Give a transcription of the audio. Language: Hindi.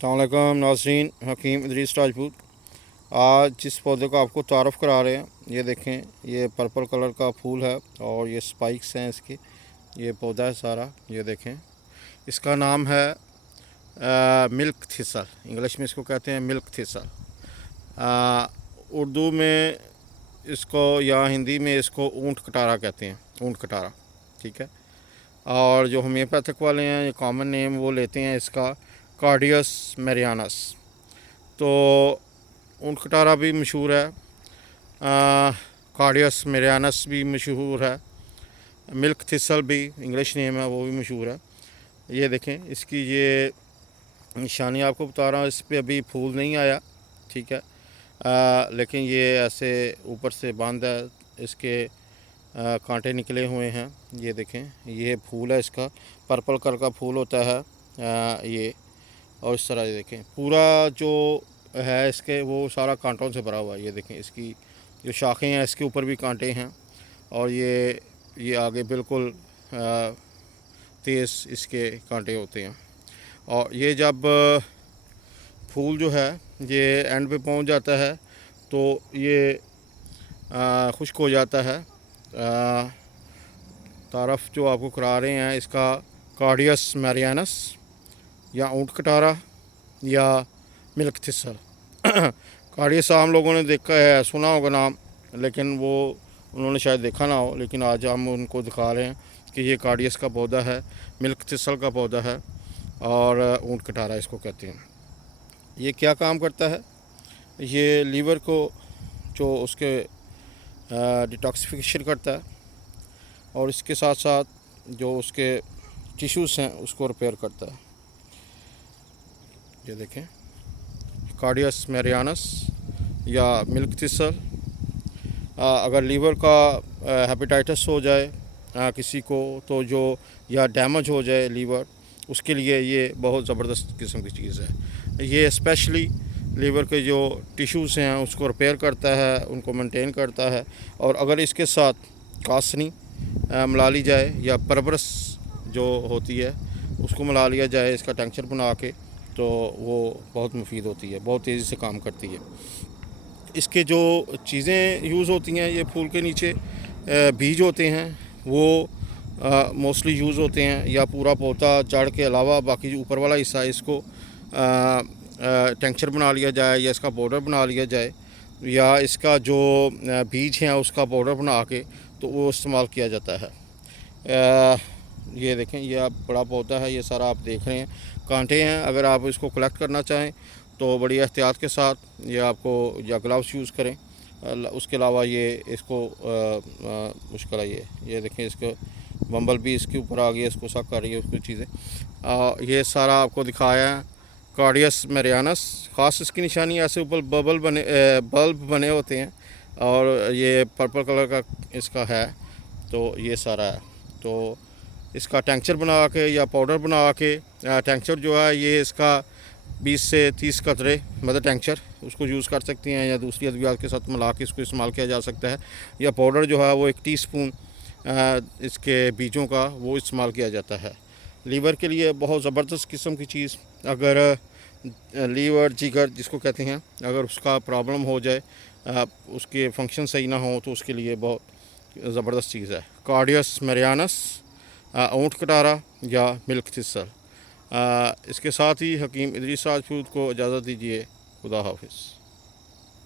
अस्सलामुअलैकुम नाज़रीन, हकीम इदरीस राजपूत। आज जिस पौधे का आपको तारफ़ करा रहे हैं, ये देखें, ये पर्पल कलर का फूल है और ये स्पाइक्स हैं इसके। ये पौधा है सारा, ये देखें। इसका नाम है मिल्क थिसल। इंग्लिश में इसको कहते हैं मिल्क थिसल। उर्दू में इसको या हिंदी में इसको ऊँट कटारा कहते हैं, ऊँट कटारा, ठीक है। और जो होम्योपैथिक वाले हैं, ये कॉमन नेम वो लेते हैं इसका कार्डियस मैरियानस। तो ऊँट कटारा भी मशहूर है, कार्डियस मैरियानस भी मशहूर है, मिल्क थिसल भी इंग्लिश नेम है, वो भी मशहूर है। ये देखें, इसकी ये निशानी आपको बता रहा हूँ। इस पर अभी फूल नहीं आया, ठीक है, लेकिन ये ऐसे ऊपर से बंद है, इसके कांटे निकले हुए हैं। ये देखें, ये फूल है इसका, पर्पल कलर का फूल होता है ये। और इस तरह ये देखें, पूरा जो है इसके वो सारा कांटों से भरा हुआ है। ये देखें, इसकी जो शाखें हैं इसके ऊपर भी कांटे हैं। और ये आगे बिल्कुल तेज़ इसके कांटे होते हैं। और ये जब फूल जो है ये एंड पे पहुंच जाता है तो ये खुश्क हो जाता है। तारफ़ जो आपको करा रहे हैं इसका कार्डियस मैरियानस या ऊँट कटारा या मिल्क थिसल। कार्डियस आम लोगों ने देखा है, सुना होगा नाम, लेकिन वो उन्होंने शायद देखा ना हो। लेकिन आज हम उनको दिखा रहे हैं कि ये कार्डियस का पौधा है, मिल्क थिसल का पौधा है और ऊँट कटारा इसको कहते हैं। ये क्या काम करता है? ये लीवर को जो उसके डिटॉक्सिफिकेशन करता है और इसके साथ साथ जो उसके टिश्यूज़ हैं उसको रिपेयर करता है। ये देखें, कार्डियस मैरियानस या मिल्क थिसल। अगर लीवर का हेपेटाइटिस हो जाए किसी को, तो जो या डैमेज हो जाए लीवर, उसके लिए ये बहुत ज़बरदस्त किस्म की चीज़ है। ये स्पेशली लीवर के जो टिश्यूज़ हैं उसको रिपेयर करता है, उनको मेंटेन करता है। और अगर इसके साथ कासनी मिला ली जाए या परबरस जो होती है उसको मिला लिया जाए इसका टेंक्चर बना के, तो वो बहुत मुफीद होती है, बहुत तेज़ी से काम करती है। इसके जो चीज़ें यूज़ होती हैं, ये फूल के नीचे बीज होते हैं, वो मोस्टली यूज़ होते हैं। या पूरा पौधा जड़ के अलावा बाकी जो ऊपर वाला हिस्सा है इसको टेंक्चर बना लिया जाए या इसका पाउडर बना लिया जाए, या इसका जो बीज हैं उसका पाउडर बना के तो वो इस्तेमाल किया जाता है। ये देखें, ये आप बड़ा पौधा है, ये सारा आप देख रहे हैं, कांटे हैं। अगर आप इसको कलेक्ट करना चाहें तो बड़ी एहतियात के साथ ये आपको या ग्लव्स यूज़ करें। उसके अलावा ये इसको मुश्किल है। ये देखें, इसको बम्बल भी इसके ऊपर आ गया, इसको सब कर रही है उसकी चीज़ें। ये सारा आपको दिखाया है कार्डियस मैरियानस। ख़ास इसकी निशानी ऐसे ऊपर बल्ब बने होते हैं और ये पर्पल कलर का इसका है। तो ये सारा है, तो इसका टेंक्चर बना के या पाउडर बना के, टेंक्चर जो है ये इसका 20 से 30 कतरे मतलब टेंक्चर उसको यूज़ कर सकते हैं, या दूसरी अद्वियात के साथ मिला के इसको इस्तेमाल किया जा सकता है। या पाउडर जो है वो 1 टीस्पून इसके बीजों का वो इस्तेमाल किया जाता है। लीवर के लिए बहुत ज़बरदस्त किस्म की चीज़। अगर लीवर जिगर जिसको कहते हैं, अगर उसका प्रॉब्लम हो जाए, उसके फंक्शन सही ना हो, तो उसके लिए बहुत ज़बरदस्त चीज़ है कार्डियस मैरियानस, ऊँट कटारा या मिल्क थिसल। इसके साथ ही हकीम इदरीस राजपूत को इजाज़त दीजिए। खुदा हाफिज़।